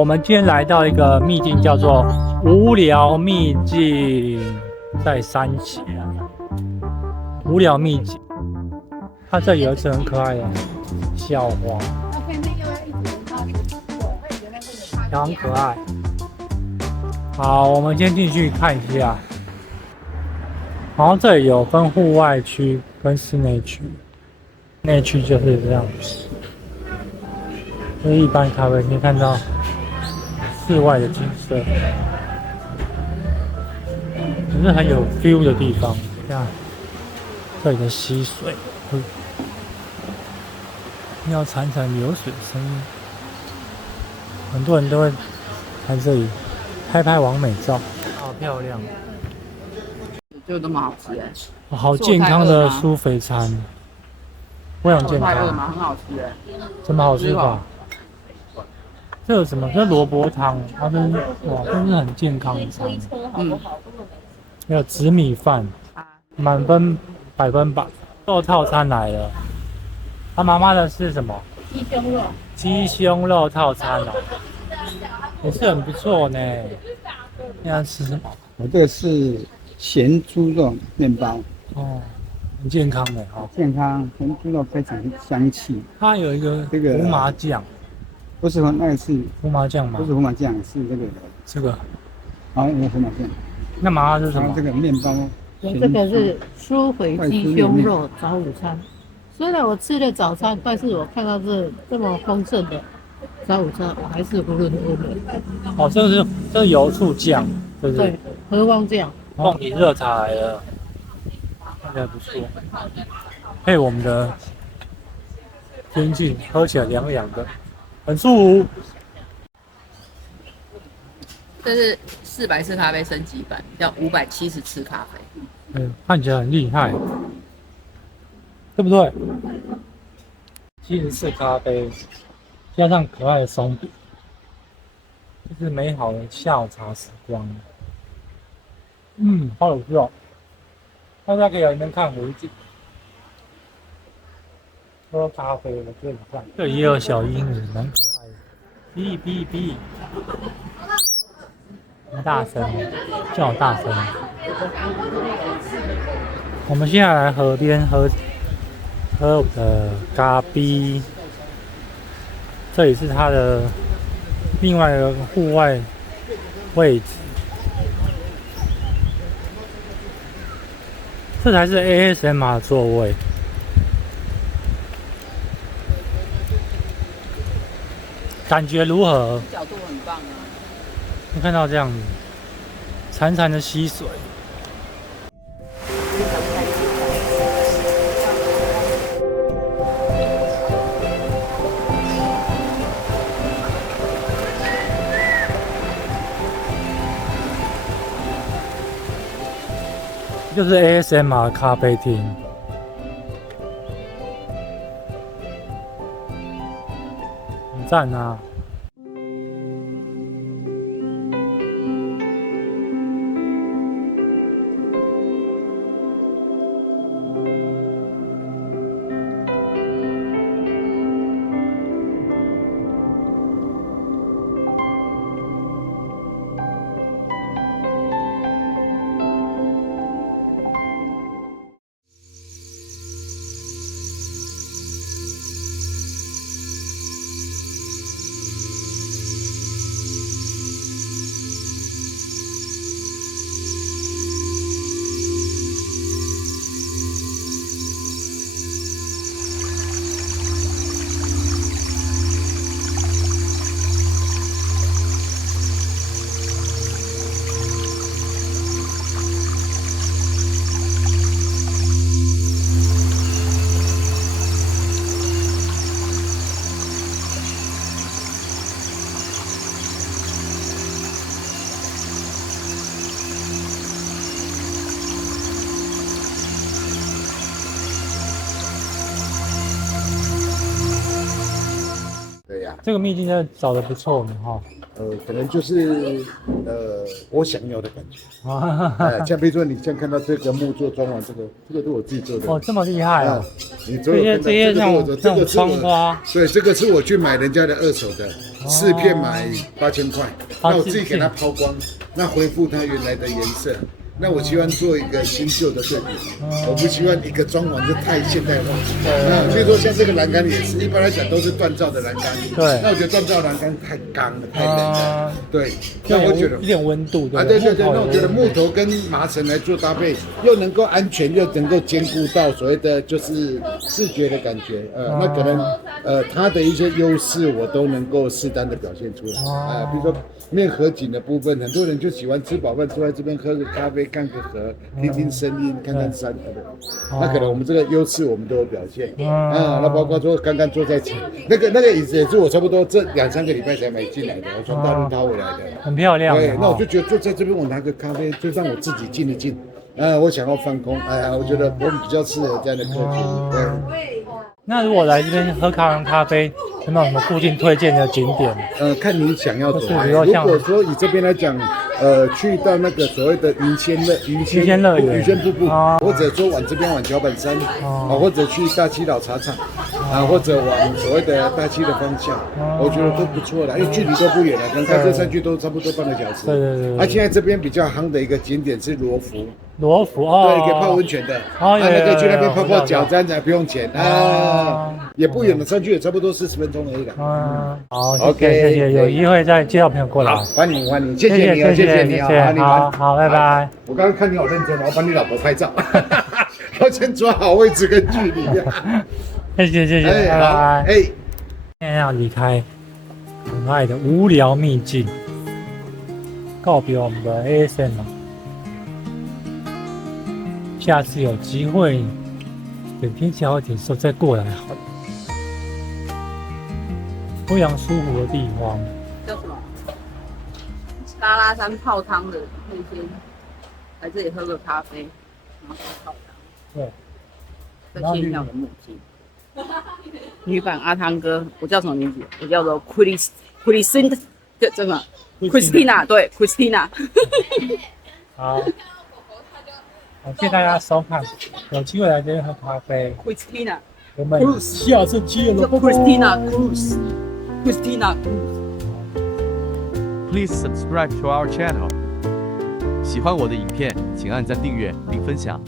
我们今天来到一个秘境，叫做无聊秘境，在山前。无聊秘境，它这里有一只很可爱的校花，它很可爱。好，我们先进去看一下。然后这里有分户外区跟室内区，内区就是这样子。这是一般咖啡厅看到室外的景色，也是很有 feel 的地方。看这里的溪水，听到潺潺流水的声音，很多人都会来这里拍拍完美照，好漂亮，就那么好吃哎！好健康的酥肥餐，非常健康，很好吃哎，怎么好吃法？这有什么？这萝卜汤，它是哇，这是很健康的餐。还有紫米饭，满分100%。肉套餐来了，他妈妈的是什么？鸡胸肉。鸡胸肉套餐哦，也是很不错呢。现在吃什么？我这个是咸猪肉面包哦，很健康的哦，健康，咸猪肉非常香气。它有一个这个胡麻酱，不是那个是胡麻酱吗？不是胡麻酱，是这个。好，有胡麻酱。那妈妈是什么？这个面包。这个是酥肥鸡胸肉早午餐。虽然我吃了早餐，但是我看到这么丰盛的早午餐，我还是浑浑噩噩。哦，这是油醋酱，对不对？对，荷包酱。凤梨热茶来了，看起来不错。配我们的天气，喝起来凉凉的，很舒服。这是400次咖啡升级版，叫570次咖啡。看起来很厉害，对不对？70次咖啡，加上可爱的松饼，就是美好的下午茶时光。好有趣哦！大家可以来这边看湖景，喝咖啡，我觉得很赞。这里也有小鹦鹉，蛮可爱的。哔哔哔，很大声，叫好大声。我们现在来河边喝我的咖啡，这里是它的另外一个户外位置，这才是 ASMR 座位。感觉如何？角度很棒啊！你看到这样子，潺潺的溪水。就是 ASMR 咖啡厅，很赞啊！啊，这个秘境真的找的不错呢哈。可能就是我想要的感觉。啊，像比如说你像看到这个木做装潢，这个都我自己做的。哦，这么厉害啊！你这些这种窗花，对，这个是我去买人家的二手的，4片买8000块，那我自己给它抛光，那恢复它原来的颜色。那我希望做一个新旧的对比，我不希望一个装潢就太现代化。比如说像这个栏杆也是，一般来讲都是锻造的栏杆，对。那我觉得锻造栏杆太刚了，太冷了，对。那我觉得一点温度，对。那我觉得木头跟麻绳来做搭配，又能够安全，又能够兼顾到所谓的就是视觉的感觉。那可能它的一些优势我都能够适当的表现出来。比如说面河景的部分，很多人就喜欢吃饱饭坐在这边喝个咖啡。看个河，听听声音，看看山，那可能我们这个优势我们都有表现。那包括说刚刚坐在那个椅子也是我差不多这2-3个礼拜才买进来的，我从大陆掏回来的，很漂亮。对，那我就觉得坐在这边，我拿个咖啡，就让我自己静一静。我想要放空，我觉得我们比较适合这样的客群。对。那如果来这边喝咖啡，有没有什么附近推荐的景点？看你想要走。如果说以这边来讲，去到那个所谓的云仙乐园、云仙瀑布，或者说往这边往脚板山，或者去大溪老茶厂，或者往所谓的大溪的方向，我觉得都不错的，因为距离都不远了，跟开车上去都差不多半个小时。对。现在这边比较夯的一个景点是罗浮。对，可以泡温泉的，那可以去那边泡泡脚，这样子不用钱也不远了，上去也差不多40分钟而已了。好 ，OK， 谢谢，有机会再介绍朋友过来。好，欢迎，谢谢你，好，拜拜。我刚刚看你好认真，我要帮你老婆拍照，要先抓好位置跟距离。谢谢，拜拜。现在要离开很爱的无聊秘境，告别我们的 ASM 了。下次有机会，等天气好一点的时候再过来好了。非常舒服的地方。叫什么？沙拉山泡汤的那天，来这里喝个咖啡，然后泡汤。对。在炫耀的墨镜。女版阿汤哥，我叫什么名字？我叫做 Christina， 这么 Christina， 对 Christina。好。感谢大家收看，有机会来这边喝咖啡。Christina， 我们下次见了。Christina Cruz。Please subscribe to our channel. 喜欢我的影片，请按赞订阅并分享。